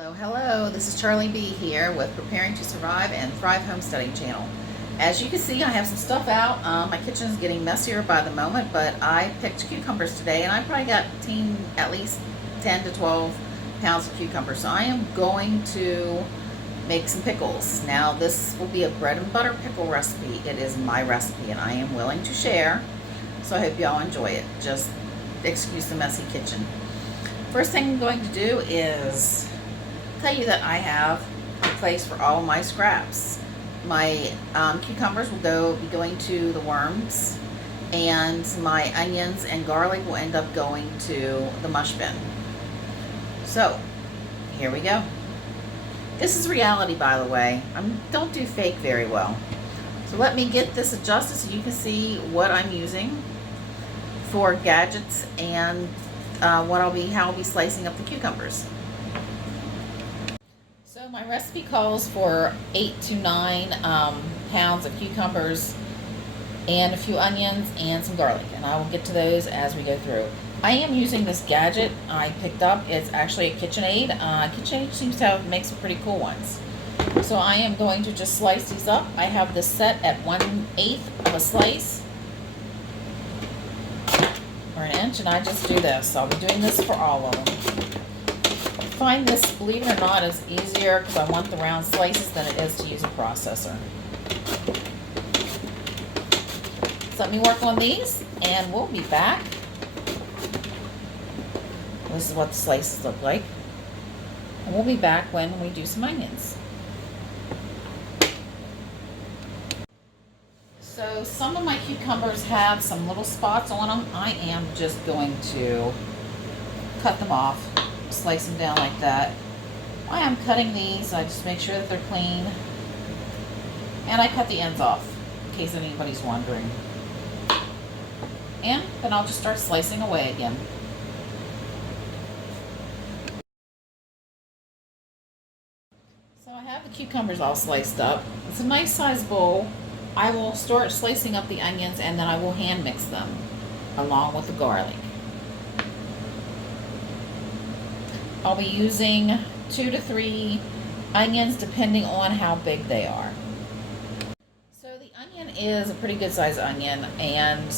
Hello, hello. This is Charlie B here with Preparing to Survive and Thrive Homesteading channel. As you can see, I have some stuff out. My kitchen is getting messier by the moment, but I picked cucumbers today, and I probably got at least 10 to 12 pounds of cucumbers. So I am going to make some pickles. Now, this will be a bread and butter pickle recipe. It is my recipe, and I am willing to share. So I hope y'all enjoy it. Just excuse the messy kitchen. First thing I'm going to do is tell you that I have a place for all my scraps. My cucumbers will be going to the worms, and my onions and garlic will end up going to the mush bin. So here we go. This is reality, by the way. I don't do fake very well. So let me get this adjusted so you can see what I'm using for gadgets and how I'll be slicing up the cucumbers. So my recipe calls for 8 to 9 pounds of cucumbers and a few onions and some garlic, and I will get to those as we go through. I am using this gadget I picked up. It's actually a KitchenAid. KitchenAid seems to make some pretty cool ones. So I am going to just slice these up. I have this set at 1/8 of a slice or an inch, and I just do this. I'll be doing this for all of them. I find this, believe it or not, is easier because I want the round slices than it is to use a processor. So let me work on these and we'll be back. This is what the slices look like. And we'll be back when we do some onions. So some of my cucumbers have some little spots on them. I am just going to cut them off, slice them down like that. While I'm cutting these, I just make sure that they're clean. And I cut the ends off, in case anybody's wondering. And then I'll just start slicing away again. So I have the cucumbers all sliced up. It's a nice size bowl. I will start slicing up the onions, and then I will hand mix them along with the garlic. I'll be using 2 to 3 onions depending on how big they are. So the onion is a pretty good size onion, and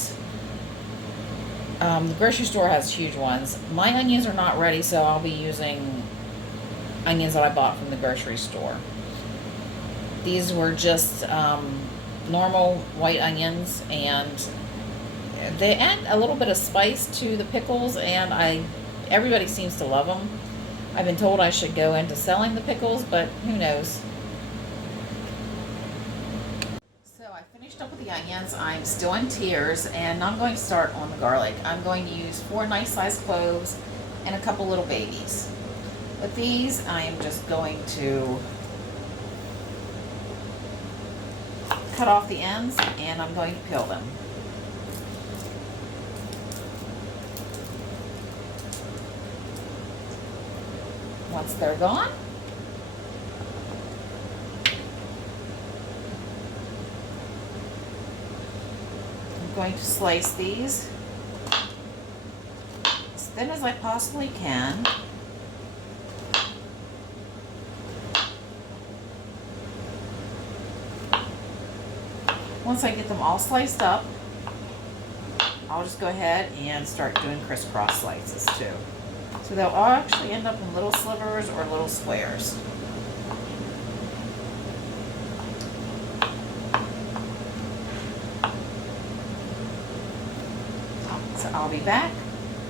the grocery store has huge ones. My onions are not ready, so I'll be using onions that I bought from the grocery store. These were just normal white onions, and they add a little bit of spice to the pickles, and everybody seems to love them. I've been told I should go into selling the pickles, but who knows. So I finished up with the onions. I'm still in tears, and I'm going to start on the garlic. I'm going to use 4 nice sized cloves and a couple little babies. With these, I am just going to cut off the ends, and I'm going to peel them. Once they're gone, I'm going to slice these as thin as I possibly can. Once I get them all sliced up, I'll just go ahead and start doing crisscross slices too. So they'll all actually end up in little slivers or little squares. So I'll be back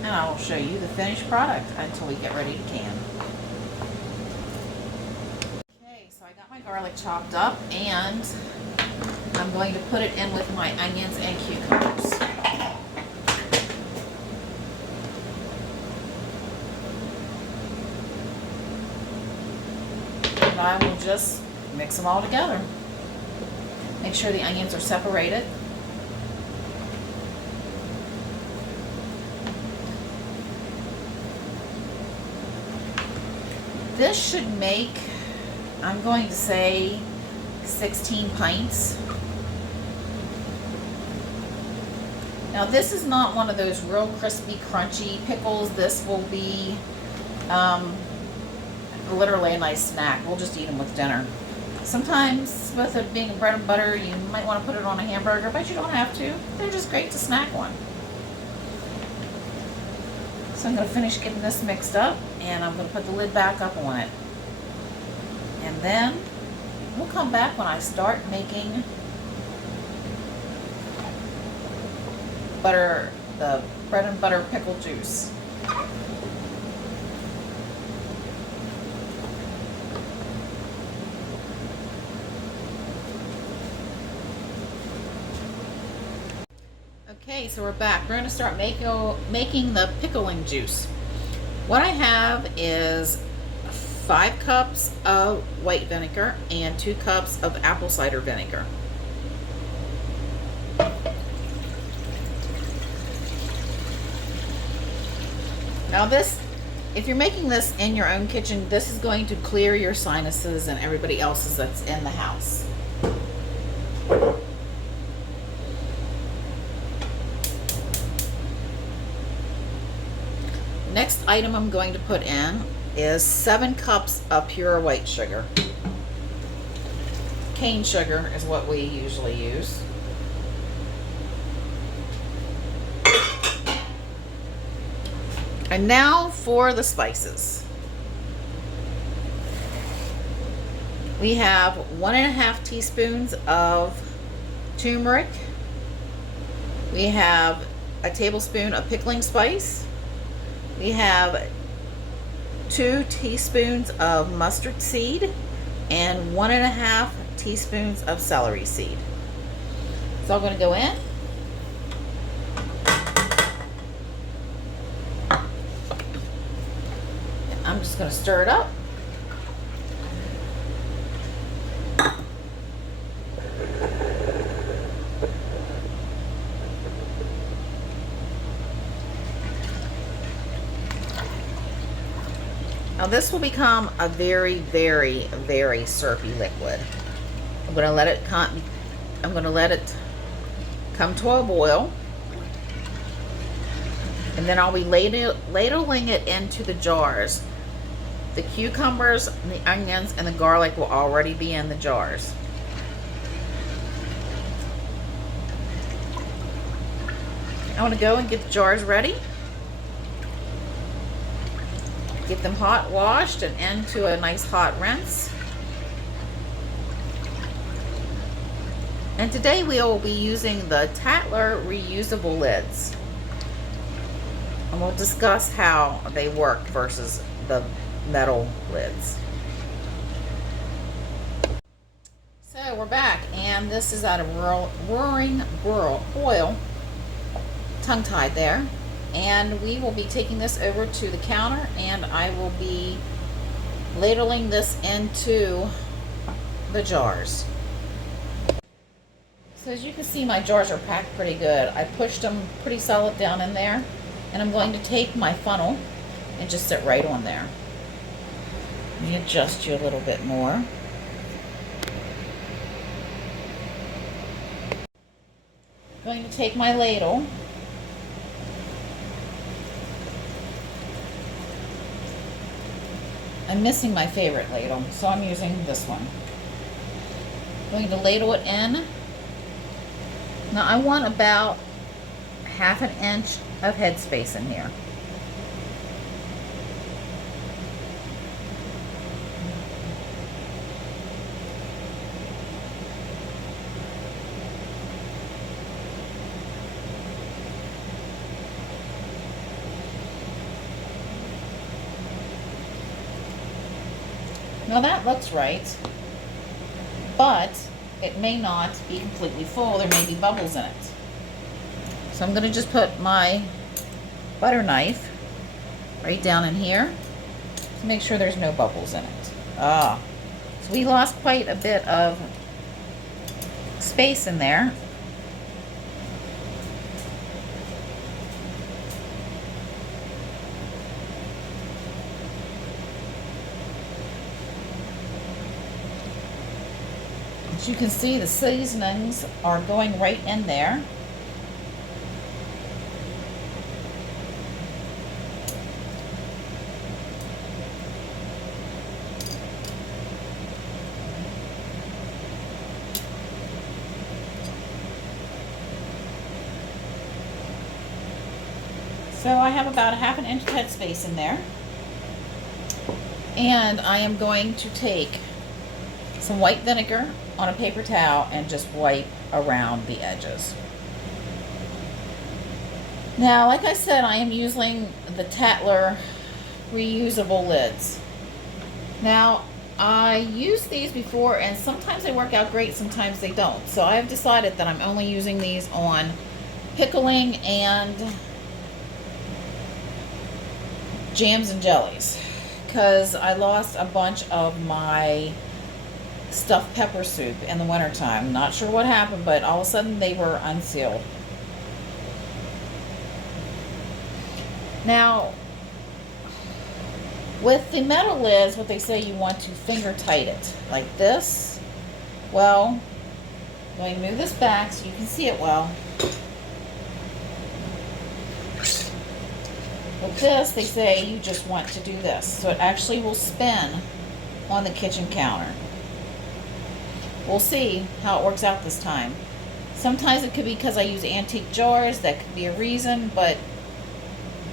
and I will show you the finished product until we get ready to can. Okay, so I got my garlic chopped up, and I'm going to put it in with my onions and cucumbers. And I will just mix them all together. Make sure the onions are separated. This should make, I'm going to say, 16 pints. Now this is not one of those real crispy, crunchy pickles. This will be literally a nice snack. We'll just eat them with dinner. Sometimes with it being bread and butter, you might want to put it on a hamburger, but you don't have to. They're just great to snack on. So I'm going to finish getting this mixed up, and I'm going to put the lid back up on it. And then we'll come back when I start making the bread and butter pickle juice. Okay, so we're back. We're going to start making the pickling juice. What I have is 5 cups of white vinegar and 2 cups of apple cider vinegar. Now this, if you're making this in your own kitchen, this is going to clear your sinuses and everybody else's that's in the house. Next item I'm going to put in is 7 cups of pure white sugar. Cane sugar is what we usually use. And now for the spices. We have 1.5 teaspoons of turmeric. We have a tablespoon of pickling spice. We have 2 teaspoons of mustard seed and 1.5 teaspoons of celery seed. It's all going to go in. I'm just going to stir it up. Now this will become a very, very, very syrupy liquid. I'm going to let it come to a boil. And then I'll be ladling it into the jars. The cucumbers, and the onions, and the garlic will already be in the jars. I want to go and get the jars ready. Get them hot washed and into a nice hot rinse. And today we will be using the Tattler reusable lids. And we'll discuss how they work versus the metal lids. So we're back, and this is out of roaring boil, tongue-tied there. And we will be taking this over to the counter, and I will be ladling this into the jars. So as you can see, my jars are packed pretty good. I pushed them pretty solid down in there, and I'm going to take my funnel and just sit right on there. Let me adjust you a little bit more. I'm going to take my ladle I'm missing my favorite ladle, so I'm using this one. I'm going to ladle it in. Now I want about 1/2 inch of headspace in here. Now that looks right, but it may not be completely full. There may be bubbles in it. So I'm going to just put my butter knife right down in here to make sure there's no bubbles in it. So we lost quite a bit of space in there. As you can see, the seasonings are going right in there. So I have about a ½ inch headspace in there. And I am going to take some white vinegar on a paper towel and just wipe around the edges. Now, like I said, I am using the Tattler reusable lids. Now, I used these before and sometimes they work out great, sometimes they don't. So I've decided that I'm only using these on pickling and jams and jellies, because I lost a bunch of my stuffed pepper soup in the wintertime. Not sure what happened, but all of a sudden they were unsealed. Now, with the metal lids, what they say, you want to finger tight it like this. Well, I'm going to move this back so you can see it well. With this, they say you just want to do this, so it actually will spin on the kitchen counter. We'll see how it works out this time. Sometimes it could be because I use antique jars. That could be a reason, but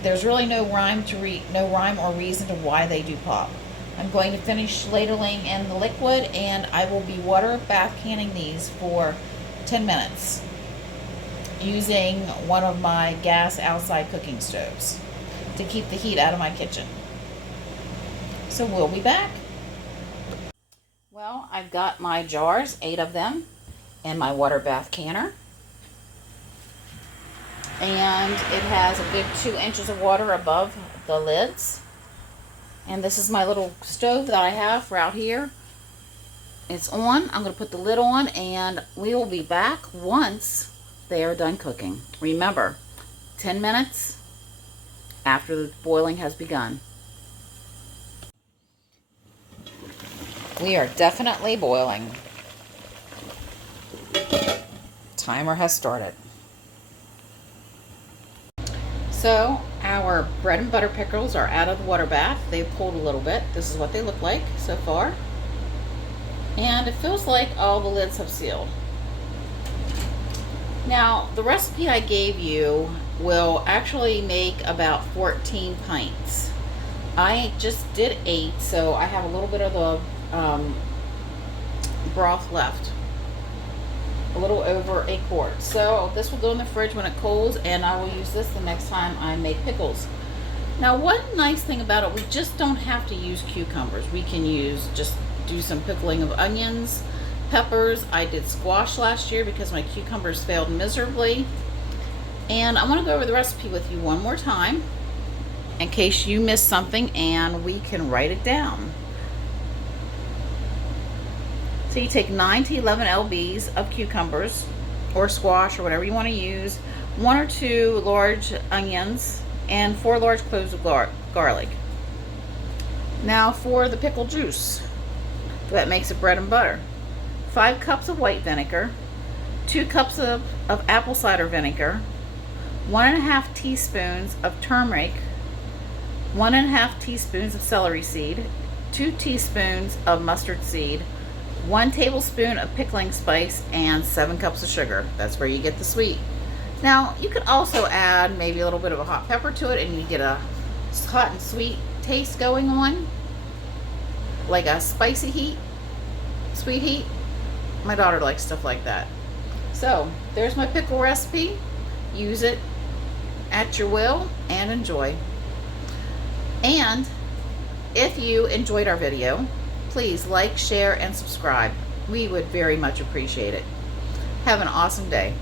there's really no rhyme or reason to why they do pop. I'm going to finish ladling in the liquid, and I will be water bath canning these for 10 minutes using one of my gas outside cooking stoves to keep the heat out of my kitchen. So we'll be back. Well, I've got my jars, 8 of them, and my water bath canner. And it has a good 2 inches of water above the lids. And this is my little stove that I have for out here. It's on. I'm going to put the lid on, and we will be back once they are done cooking. Remember, 10 minutes after the boiling has begun. We are definitely boiling. Timer has started. So our bread and butter pickles are out of the water bath. They've cooled a little bit. This is what they look like so far. And it feels like all the lids have sealed. Now, the recipe I gave you will actually make about 14 pints. I just did 8, so I have a little bit of the broth left. A little over a quart. So this will go in the fridge when it cools, and I will use this the next time I make pickles. Now, one nice thing about it, we just don't have to use cucumbers. We can just do some pickling of onions, peppers. I did squash last year because my cucumbers failed miserably. And I want to go over the recipe with you one more time in case you missed something and we can write it down. So you take 9 to 11 lbs of cucumbers or squash or whatever you want to use, 1 or 2 large onions, and 4 large cloves of garlic. Now for the pickle juice that makes it bread and butter. 5 cups of white vinegar, 2 cups of apple cider vinegar, 1½ teaspoons of turmeric, 1½ teaspoons of celery seed, 2 teaspoons of mustard seed, 1 tablespoon of pickling spice, and 7 cups of sugar. That's where you get the sweet. Now, you could also add maybe a little bit of a hot pepper to it, and you get a hot and sweet taste going on, like a spicy heat, sweet heat. My daughter likes stuff like that. So, there's my pickle recipe. Use it at your will and enjoy. And if you enjoyed our video, please like, share, and subscribe. We would very much appreciate it. Have an awesome day.